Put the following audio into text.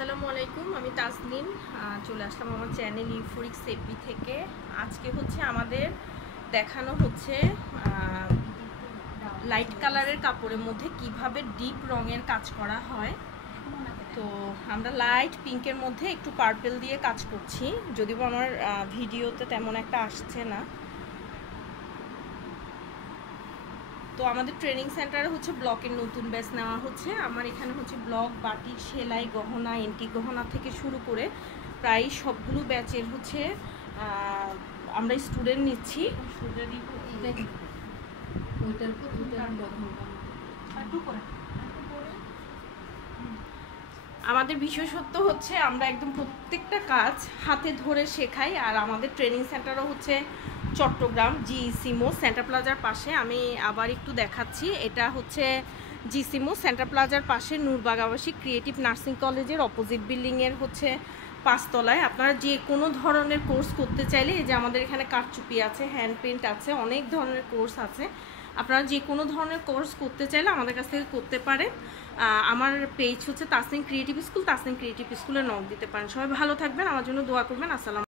আসসালামু আলাইকুম, আমি তাসনিম। চলে আসলাম আমার চ্যানেল ইউফোরিক সেপি থেকে। আজকে হচ্ছে আমাদের দেখানো হচ্ছে লাইট কালারের কাপড়ের মধ্যে কিভাবে ডিপ রঙের কাজ করা হয়। তো আমরা লাইট পিঙ্কের মধ্যে একটু পার্পেল দিয়ে কাজ করছি, যদিও আমার ভিডিওতে তেমন একটা আসছে না। তো আমাদের ট্রেনিং সেন্টারে হচ্ছে ব্লকের নতুন ব্যাচ নেওয়া হচ্ছে। আমার এখানে হচ্ছে ব্লক, বাটিক, সেলাই, গহনা, এন্টিক গহনা থেকে শুরু করে প্রায় সবগুলো ব্যাচের হচ্ছে আমরা স্টুডেন্ট নিচ্ছি। আমাদের বিশেষত্ব হচ্ছে আমরা একদম প্রত্যেকটা কাজ হাতে ধরে শেখাই। আর আমাদের ট্রেনিং সেন্টারও হচ্ছে চট্টগ্রাম জিসিমো সেন্টার প্লাজার পাশে। আমি আবার একটু দেখাচ্ছি, এটা হচ্ছে জিসিমো সেন্টার প্লাজার পাশে নূরবাগ আবাসিক ক্রিয়েটিভ নার্সিং কলেজের অপোজিট বিল্ডিংয়ের হচ্ছে 5 তলায়। আপনারা যে কোনো ধরনের কোর্স করতে চাইলে, এই যে আমাদের এখানে কারচুপি আছে, হ্যান্ড পেন্ট আছে, অনেক ধরনের কোর্স আছে। আপনারা যে কোনো ধরনের কোর্স করতে চাইলে আমাদের কাছ থেকে করতে পারেন। আমার পেজ হচ্ছে Tasnim creative school, Tasnim creative স্কুলে নক দিতে পারেন। সবাই ভালো থাকবেন, আমার জন্য দোয়া করবেন। আসসালাম।